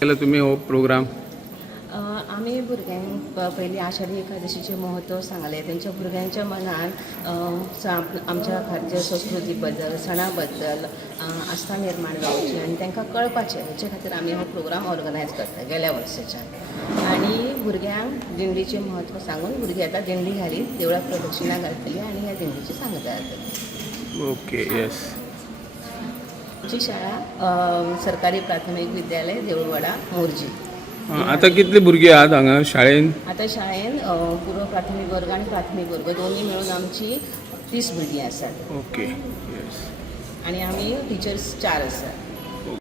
केलं तुम्ही हो प्रोग्राम? आम्ही भुरग्यांक पयलीं आषाढी एकादशीचें महत्व सांगलें. तेंच्या भुरग्यांच्या मनान आमच्या खाद्य संस्कृती बद्दल, सणा बद्दल आस्था निर्माण जावची आनी तांकां कळपाचें, हेचे खातीर आमी हो प्रोग्राम ऑर्गनायज करता गेल्या वर्साच्यान. आनी भुरग्यांक दिंडीचें महत्व सांगून भुरगीं आतां दिंडी घालीत देवळाक प्रदक्षिणा घालतलीं आनी ह्या दिंडीची सांगता जातली. Okay, yes. आमची शाळा सरकारी प्राथमीक विद्यालय देऊळवाडा मोर्जी. आता कितली भुरगीं आहात हांगा शाळेन? आता शाळेन पूर्व प्राथमीक वर्ग आनी प्राथमीक वर्ग दोन्ही मेळून आमची 30 भुरगीं आसात. Okay, yes. आनी आमी टिचर्स 4 आसात.